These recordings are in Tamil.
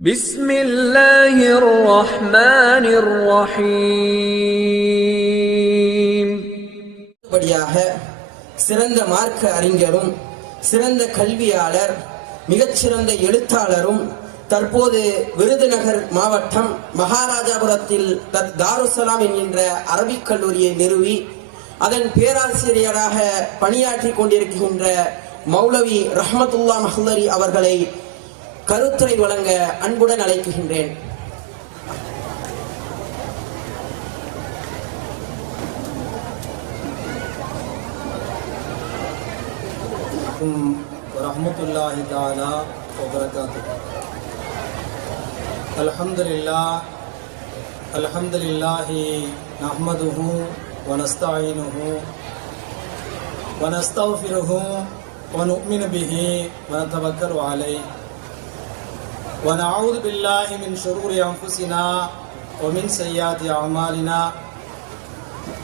بسم الله الرحمن الرحيم. படியாக சிறந்த மார்க்க அறிஞரும் சிறந்த கல்வியாளர் மிகச்சிறந்த எழுத்தாளரும் தற்போது விருதுநகர் மாவட்டம் மகாராஜாபுரத்தில் தாருஸ்ஸலாம் என்கின்ற அரபிக் கல்லூரியை நிறுவி அதன் பேராசிரியராக பணியாற்றி கொண்டிருக்கின்ற மௌலவி ரஹ்மத்துல்லா மஹ்லரி அவர்களை கருத்துரை வழங்க அன்புடன் அழைக்கின்றேன். வரஹ்மத்துல்லாஹி தஆலா வ பரகாத்துஹு. அல்ஹம்துலில்லாஹி நஹ்மதுஹு வ நஸ்தஈனுஹு வ நஸ்தக்ஃபிருஹு வ நு'மினு பிஹி வ நதவக்கலு அலைஹி வ நஊது பில்லாஹி மின் ஷுரூரி அன்ஃபுஸினா வ மின் ஸய்யிஆத்தி அஅமாலினா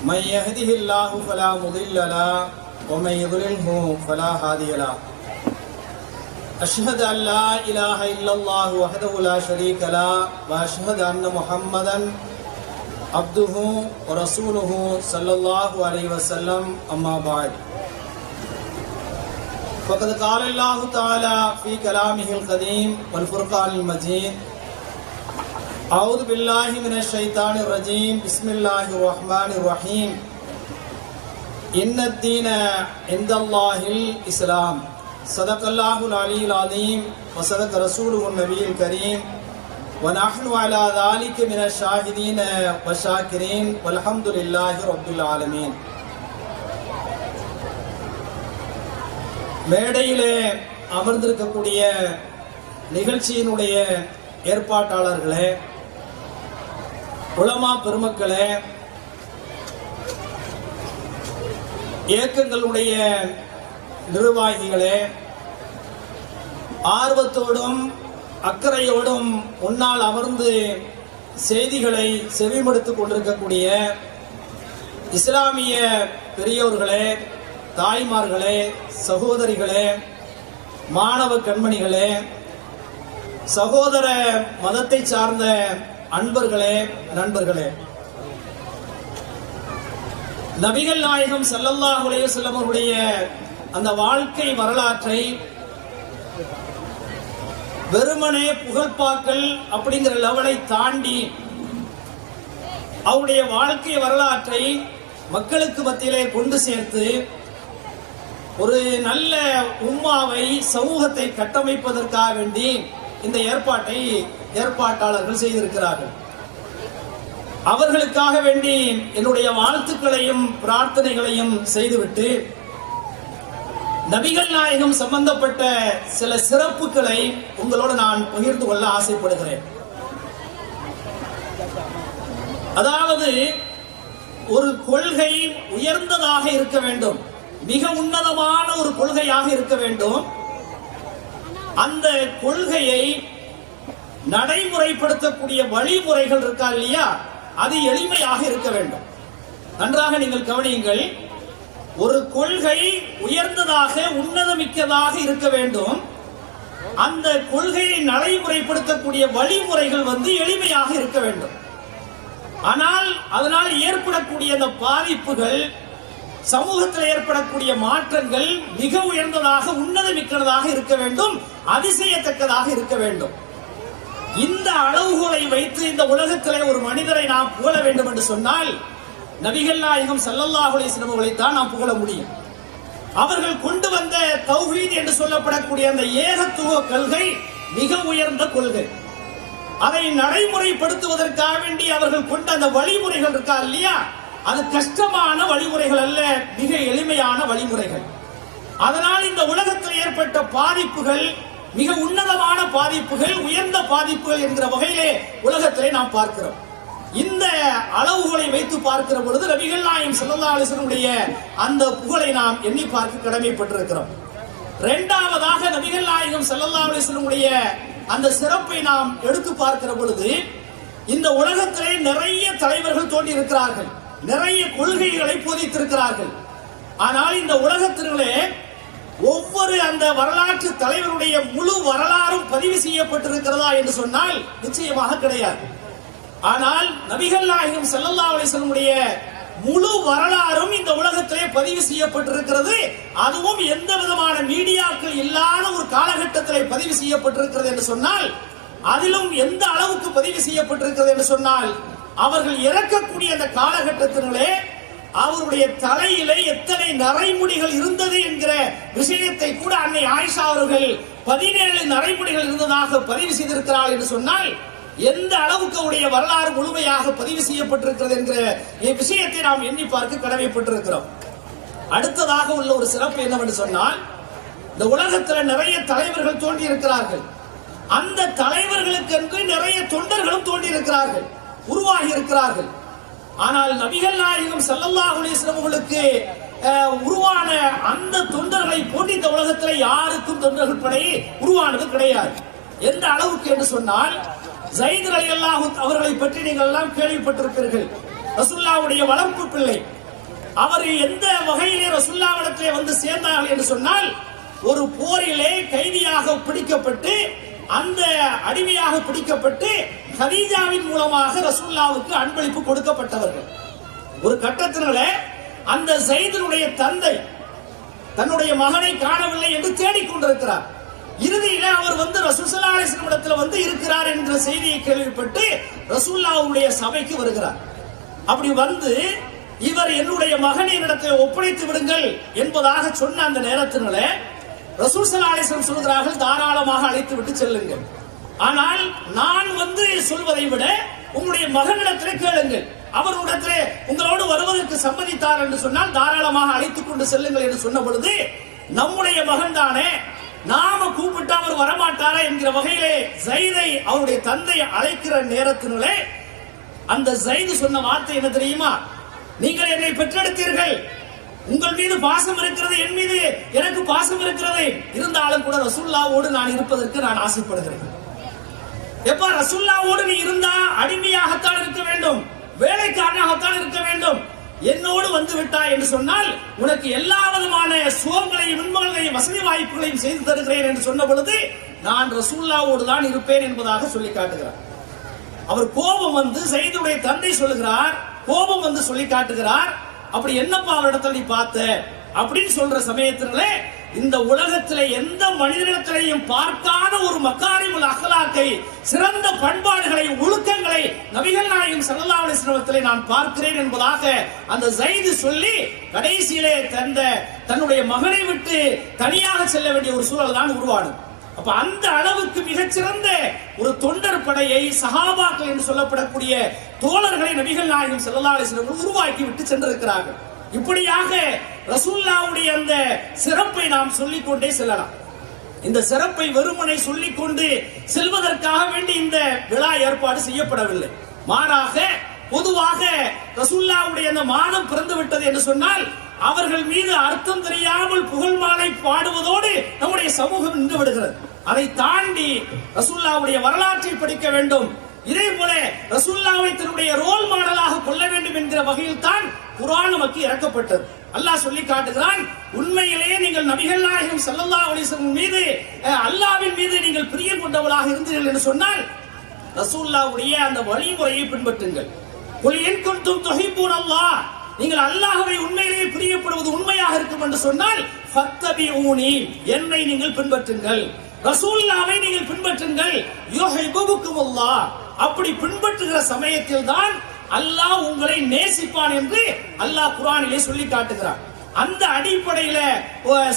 மன் யஹ்திஹில்லாஹு ஃபலா முضில்ல லஹு ومن يضلله فلا هادي له. أشهد أن لا إله إلا الله وحده لا شريك له وأشهد أن محمدا عبده ورسوله صلى الله عليه وسلم. أما بعد فقد قال الله تعالى في كلامه القديم والفرقان المجيد: أعوذ بالله من الشيطان الرجيم. بسم الله الرحمن الرحيم. إن الدين عند الله الإسلام. صدق الله العلي العظيم وصدق رسوله النبي الكريم ونحن على ذلك من الشاهدين والشاكرين والحمد لله رب العالمين. மேடையிலே அமர்ந்திருக்கக்கூடிய நிகழ்ச்சியினுடைய ஏற்பாட்டாளர்களே, உலமா பெருமக்களே, இயக்கங்களுடைய நிர்வாகிகளே, ஆர்வத்தோடும் அக்கறையோடும் முன்னால் அமர்ந்து செய்திகளை செவிமடுத்துக் கொண்டிருக்கக்கூடிய இஸ்லாமிய பெரியோர்களே, தாய்மார்களே, சகோதரிகளே, மாணவ கண்மணிகளே, சகோதர மதத்தை சார்ந்த அன்பர்களே, நண்பர்களே, நபிகள் நாயகம் ஸல்லல்லாஹு அலைஹி வஸல்லம் அவருடைய அந்த வாழ்க்கை வரலாற்றை வெறுமனே புகழ்பாக்கள் அப்படிங்கிற லெவலை தாண்டி அவருடைய வாழ்க்கை வரலாற்றை மக்களுக்கு மத்தியிலே கொண்டு சேர்த்து ஒரு நல்ல உம்மாவை, சமூகத்தை கட்டமைப்பதற்காக வேண்டி இந்த ஏற்பாட்டாளர்கள் செய்திருக்கிறார்கள். அவர்களுக்காக வேண்டி என்னுடைய வாழ்த்துக்களையும் பிரார்த்தனைகளையும் செய்துவிட்டு நபிகள் நாயகம் சம்பந்தப்பட்ட சில சிறப்புகளை உங்களோடு நான் பகிர்ந்து கொள்ள ஆசைப்படுகிறேன். அதாவது, ஒரு கொள்கை உயர்ந்ததாக இருக்க வேண்டும், மிக உன்னதமான ஒரு கொள்கையாக இருக்க வேண்டும். அந்த கொள்கையை நடைமுறைப்படுத்தக்கூடிய வழிமுறைகள் இருக்கா இல்லையா, அது எளிமையாக இருக்க வேண்டும். நன்றாக நீங்கள் கவனியுங்கள். ஒரு கொள்கை உயர்ந்ததாக, உன்னதமிக்கதாக இருக்க வேண்டும். அந்த கொள்கையை நடைமுறைப்படுத்தக்கூடிய வழிமுறைகள் எளிமையாக இருக்க வேண்டும். ஆனால் அதனால் ஏற்படக்கூடிய அந்த பாதிப்புகள், சமூகத்தில் ஏற்படக்கூடிய மாற்றங்கள் மிக உயர்ந்ததாக, உன்னதமிக்கதாக இருக்க வேண்டும், அதிசயத்தக்கதாக இருக்க வேண்டும். இந்த அளவுகோலை வைத்து இந்த உலகத்திலே ஒரு மனிதரை நாம் புகழ வேண்டும் என்று சொன்னால் நபிகள் நாயகம் ஸல்லல்லாஹு அலைஹி வஸல்லம் அவர்களைத்தான் நாம் புகழ முடியும். அவர்கள் கொண்டு வந்த தௌஹீத் என்று சொல்லப்படக்கூடிய அந்த ஏகத்துவ கொள்கை மிக உயர்ந்த கொள்கை. அதை நடைமுறைப்படுத்துவதற்காக வேண்டி அவர்கள் கொண்ட அந்த வழிமுறைகள் இருக்கா இல்லையா, அது கஷ்டமான வழிமுறைகள் அல்ல, மிக எளிமையான வழிமுறைகள். அதனால் இந்த உலகத்தில் ஏற்பட்ட பாதிப்புகள் மிக உன்னதமான பாதிப்புகள், உயர்ந்த பாதிப்புகள் என்கிற வகையிலே உலகத்திலே நாம் பார்க்கிறோம். இந்த அளவுகளை வைத்து பார்க்கிற பொழுது நபிகள் நாயகம் ஸல்லல்லாஹு அலைஹி வஸல்லம் அந்த புகழை நாம் எண்ணி பார்க்க கடமைப்பட்டிருக்கிறோம். இரண்டாவதாக நபிகள் நாயகம் ஸல்லல்லாஹு அலைஹி வஸல்லம் அந்த சிறப்பை நாம் எடுத்து பார்க்கிற பொழுது இந்த உலகத்திலே நிறைய தலைவர்கள் தோன்றி இருக்கிறார்கள், நிறைய கொள்கைகளை போதித்திருக்கிறார்கள். ஆனால் இந்த உலகத்திலே ஒவ்வொரு அந்த வரலாற்று தலைவருடைய முழு வரலாறும் பதிவு செய்யப்பட்டிருக்கிறதா என்று சொன்னால் நிச்சயமாக கிடையாது. ஆனால் நபிகள் நாயகம் ஸல்லல்லாஹு அலைஹி வஸல்லம் முழு வரலாறும் இந்த உலகத்திலே பதிவு செய்யப்பட்டிருக்கிறது. அதுவும் எந்த விதமான மீடியாக்கள் இல்லாத ஒரு காலகட்டத்திலே பதிவு செய்யப்பட்டிருக்கிறது என்று சொன்னால், அதிலும் எந்த அளவுக்கு பதிவு செய்யப்பட்டிருக்கிறது என்று சொன்னால், அவர்கள் இறக்கக்கூடிய அந்த காலகட்டத்திலே அவருடைய தலையிலே எத்தனை நரைமுடிகள் இருந்தது என்கிற விஷயத்தை கூட அன்னை ஆயிஷா அவர்கள் 17 நரைமுடிகள் இருந்ததாக பதிவு செய்திருக்கிறார் என்று சொன்னால், எந்த அளவுக்கு அவருடைய வரலாறு முழுமையாக பதிவு செய்யப்பட்டிருக்கிறது என்கிற விஷயத்தை நாம் எண்ணி பார்க்க கடமைப்பட்டிருக்கிறோம். அடுத்ததாக உள்ள ஒரு சிறப்பு என்னவென்று சொன்னால், இந்த உலகத்தில் நிறைய தலைவர்கள் தோன்றி இருக்கிறார்கள். அந்த தலைவர்களுக்கென்று நிறைய தொண்டர்களும் தோன்றி இருக்கிறார்கள், உருவாகி இருக்கிறார்கள். ஆனால் நபிகள் நாயகம் ஸல்லல்லாஹு அலைஹி வஸல்லம் அவர்களுக்கு உருவான அந்த தொண்டர்களை போட்டி இந்த உலகத்தில் யாருக்கும் தொண்டர்கள் படை உருவானது கிடையாது. எந்த அளவுக்கு என்று சொன்னால், ஸைத் ரலியல்லாஹு அவர்களை பற்றி நீங்கள் எல்லாம் கேள்விப்பட்டிருப்பீர்கள். ரசூலுல்லாஹ்வுடைய வளர்ப்பு பிள்ளை. அவர் எந்த வகையிலே ரசூலுல்லாஹ்விடத்திலே வந்து சேர்ந்தார்கள் என்று சொன்னால், ஒரு போரிலே கைதியாக பிடிக்கப்பட்டு, அந்த அடிமையாக பிடிக்கப்பட்டு கதீஜாவின் மூலமாக ரசூலுல்லாஹ்வுக்கு அன்பளிப்பு கொடுக்கப்பட்டவர்கள். ஒரு கட்டத்திலே அந்த ஸைதுடைய தந்தை தன்னுடைய மகனை காணவில்லை என்று தேடிக்கொண்டிருக்கிறார். இறுதியில அவர் வந்து ரசூல் ஸல்லல்லாஹு அலைஹி வஸல்லம் இடத்துல வந்து இருக்கிறார் என்ற செய்தியை கேள்விப்பட்டு ரசூலுல்லாஹ்வுடைய சபைக்கு வருகிறார். அப்படி வந்து இவர் என்னுடைய மகனை இடத்துல ஒப்படைத்து விடுங்கள் என்பதாக சொன்ன அந்த நேரத்திலே ரசூல் ஸல்லல்லாஹு அலைஹி வஸல்லம் சொல்கிறார்கள், தாராளமாக அழைத்து விட்டு செல்லுங்கள். ஆனால் நான் வந்து சொல்வதை விட உங்களுடைய மகனிடத்திலே கேளுங்கள். அவரிடத்திலே உங்களோடு வருவதற்கு சம்மதித்தார் என்று சொன்னால் தாராளமாக அழைத்துக் கொண்டு செல்லுங்கள் என்று சொன்ன பொழுது, நம்முடைய மகன் தானே, நாம கூப்பிட்டு அவர் வரமாட்டாரா என்கிற வகையிலே ஸைதை அவருடைய தந்தை அழைக்கிற நேரத்திலே அந்த ஸைது சொன்ன வார்த்தை என்ன தெரியுமா? நீங்கள் என்னை பெற்றெடுத்தீர்கள், உங்கள் மீது பாசம் இருக்கிறது, என் மீது எனக்கு பாசம் இருக்கிறது, இருந்தாலும் கூட ரசூலுல்லாஹ்வோடு நான் இருப்பதற்கு நான் ஆசைப்படுகிறேன். எப்ப ரசூலுல்லாஹ்வோடு நீ இருந்தா அடிமையாகத்தான் இருக்க வேண்டும், வேலைக்காரனாகத்தான் இருக்க வேண்டும். என்னோடு வந்து விட்டாய் என்று சொன்னால் உனக்கு எல்லா விதமான சுகங்களையும் இன்பங்களையும் வசதி வாய்ப்புகளையும் செய்து தருகிறேன் என்று சொன்ன பொழுது நான் ரசூலுல்லாஹ்வோடு தான் இருப்பேன் என்பதாக சொல்லி காட்டுகிறார். அவர் கோபம் வந்து ஸைதுடைய தந்தை சொல்லுகிறார், கோபம் வந்து சொல்லி காட்டுகிறார், அப்படி என்னப்பா அவரிடத்துல நீ பார்த்த அப்படின்னு சொல்ற சமயத்திலே இந்த உலகத்திலே எந்த மனிதனிடத்திலையும் பார்க்காத ஒரு மக்காரிமுல் அஹ்லாக்கை, சிறந்த பண்பாடுகளை, ஒழுக்கங்களை நபிகள் நாயகம் ஸல்லல்லாஹு அலைஹி வஸல்லம் நான் பார்க்கிறேன் என்பதாக அந்த ஸைது சொல்லி கடைசியிலே தன்னுடைய மகனை விட்டு தனியாக செல்ல வேண்டிய ஒரு சூழல் தான் உருவாடும். அப்ப அந்த அளவுக்கு மிகச்சிறந்த ஒரு தொண்டர் படையை, சஹாபாக்கள் என்று சொல்லப்படக்கூடிய தோழர்களை நபிகள் நாயகம் ஸல்லல்லாஹு அலைஹி வஸல்லம் உருவாக்கி விட்டு சென்றிருக்கிறார்கள். இப்படியாக ரசூலுல்லாஹ்வுடைய அந்த சிறப்பை நாம் சொல்லிக்கொண்டே செல்லலாம். இந்த சிறப்பை வெறுமனை சொல்லிக்கொண்டு செல்வதற்காக வேண்டி இந்த விழா ஏற்பாடு செய்யப்படவில்லை. மாறாக பொதுவாக ரசூலுல்லாஹ்வுடைய அந்த மாதம் பிறந்து விட்டது என்று சொன்னால் அவர்கள் மீது அர்த்தம் தெரியாமல் புகழ் மாலை பாடுவதோடு நம்முடைய சமூகம் நின்று விடுகிறது. அதை தாண்டி ரசூலுல்லாஹ்வுடைய வரலாற்றை படிக்க வேண்டும். இதே போல ரசூலுல்லாஹ்வை தன்னுடைய ரோல் மாடலாக கொள்ள வேண்டும் என்கிற வகையில் தான் குர்ஆன் நமக்கு இறக்கப்பட்டது. அல்லாஹ் சொல்லி காட்டுகிறான், உண்மையிலேயே நீங்கள் நபிகள் நாயகம் ஸல்லல்லாஹு அலைஹி வஸல்லம் மீது, அல்லாஹ்வின் மீது நீங்கள் பிரியம் கொண்டவர்களாக இருந்தீர்கள் என்று சொன்னால் ரசூலுல்லாஹ்வுடைய அந்த வழிமுறையை பின்பற்றுங்கள். குல் இன் குன்தும் துஹிப்பூனல்லாஹ், நீங்கள் அல்லாஹ்வை உண்மையிலேயே பிரியப்படுவது உண்மையாக இருக்கும் என்று சொன்னால் ஃபத்தபிஊனி, என்னை நீங்கள் பின்பற்றுங்கள், ரசூலுல்லாஹ்வை நீங்கள் பின்பற்றுங்கள், யுஹிப்புகுமுல்லாஹ், அப்படி பின்பற்றுகிற சமயத்தில் தான் அல்லாஹ் உங்களை நேசிப்பான் என்று அல்லாஹ் குர்ஆனிலே சொல்லி காட்டுகிறான். அந்த அடிப்படையில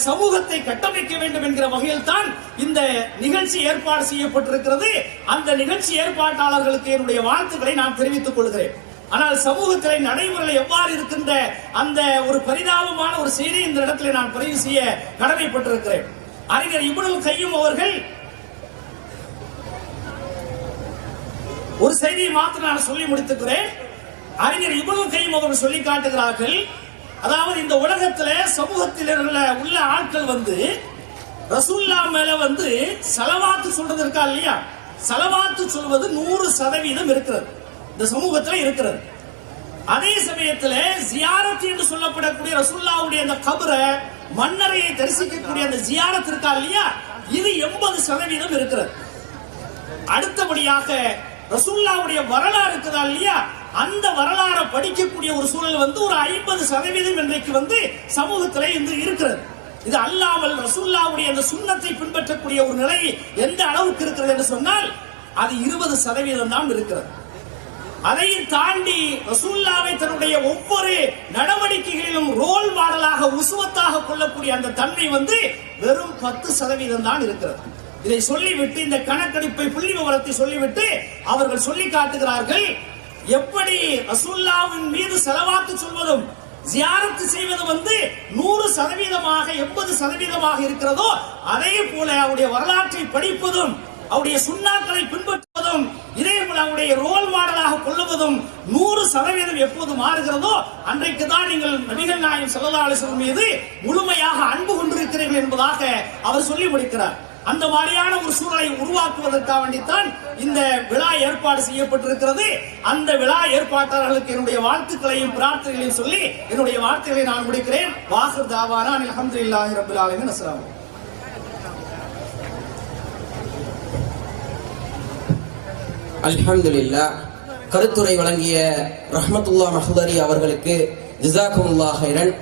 சமூகத்தை கட்டமைக்க வேண்டும் என்கிற வகையில் தான் இந்த நிகழ்ச்சி ஏற்பாடு செய்யப்பட்டிருக்கிறது. அந்த நிகழ்ச்சி ஏற்பாட்டாளர்களுக்கு என்னுடைய வாழ்த்துக்களை நான் தெரிவித்துக் கொள்கிறேன். ஆனால் சமூகத்திலே நடைமுறையில் எவ்வாறு இருக்கின்ற அந்த ஒரு பரிதாபமான ஒரு செய்தி இந்த இடத்துல நான் பதிவு செய்ய கடமைப்பட்டிருக்கிறேன். அறிஞர் இப்னுல் கய்யிம் அவர்கள் ஒரு செய்தியை மாத்திரம் நான் சொல்லி முடித்துக்கிறேன். அறிஞர் இப்னுல் கய்யிம் அவர்கள் சொல்லி காட்டுகிறார்கள், அதாவது இந்த உலகத்துல சமூகத்தில் உள்ள ஆட்கள் வந்து ரசூலுல்லாஹ் மேல வந்து ஸலவாத்து சொல்றது இருக்கா இல்லையா, ஸலவாத்து சொல்வது 100% இருக்கிறது, இந்த சமூகத்தில் இருக்கிறது. அதே சமயத்தில் ஜியாரத் என்று சொல்லப்படக்கூடிய ரசூலுல்லாஹ்வுடைய அந்த கபரை மன்னரையை தரிசிக்கக்கூடிய அந்த ஜியாரத் இருக்கா இல்லையா, இது 80% இருக்கிறது. அடுத்தபடியாக ரசூலுல்லாஹ்வுடைய வரலாறு இருக்குதா இல்லையா, அந்த வரலாறை படிக்கக்கூடிய ஒரு சூழல் ஒரு 50% இன்றைக்கு சமூகத்திலே இருக்கிறது. இது அல்லாமல் ரசூலுல்லாஹ்வுடைய அந்த சுன்னத்தை பின்பற்றக்கூடிய ஒரு நிலை எந்த அளவுக்கு இருக்கிறது என்று சொன்னால் அது 20% தான் இருக்கிறது. அதையும் தாண்டி ரசூலுல்லாஹ்வை தன்னுடைய ஒவ்வொரு நடவடிக்கைகளிலும் ரோல் மாடலாக உசுவத்தாக கொள்ளக்கூடிய அந்த தன்மை வெறும் 10% தான் இருக்கிறது. இதை சொல்லிவிட்டு இந்த கணக்கெடுப்பை புள்ளி விவரத்தை சொல்லிவிட்டு அவர்கள் சொல்லி காட்டுகிறார்கள், எப்படி ரசூலுல்லாஹ்வின் மீது ஸலவாத்து சொல்வதும் ஜியாரத் செய்வது 100% 80% இருக்கிறதோ, அதே போல அவருடைய வரலாற்றை படிப்பதும் அவருடைய சுன்னாக்களை பின்பற்றுவதும் இதே போல அவருடைய ரோல் மாடலாக கொள்ளுவதும் 100% எப்போது மாறுகிறதோ அன்றைக்கு தான் நீங்கள் நபிகள் நாயகம் ஸல்லல்லாஹு அலைஹி வஸல்லம் மீது முழுமையாக அன்பு கொண்டிருக்கிறீர்கள் என்பதாக அவர் சொல்லி முடிக்கிறார். அந்த மாதிரியான ஒரு சூழலை உருவாக்குவதற்காக வேண்டித்தான் இந்த விழா ஏற்பாடு செய்யப்பட்டிருக்கிறது. அந்த விழா ஏற்பாட்டாளர்களுக்கு என்னுடைய வாழ்த்துக்களையும் பிரார்த்தனைகளையும் சொல்லி என்னுடைய வார்த்தைகளை நான் முடிக்கிறேன். வாஹிர் தாவானா அல்ஹம்துலில்லாஹி ரப்பில் ஆலமீன். அஸ்ஸலாமு அல்ஹம்துலில்லாஹ். கருத்துரை வழங்கிய ரஹ்மத்துல்லாஹ் மஹ்தரி அவர்களுக்கு ஜஸாக்குமுல்லாஹ் ஹைரன்.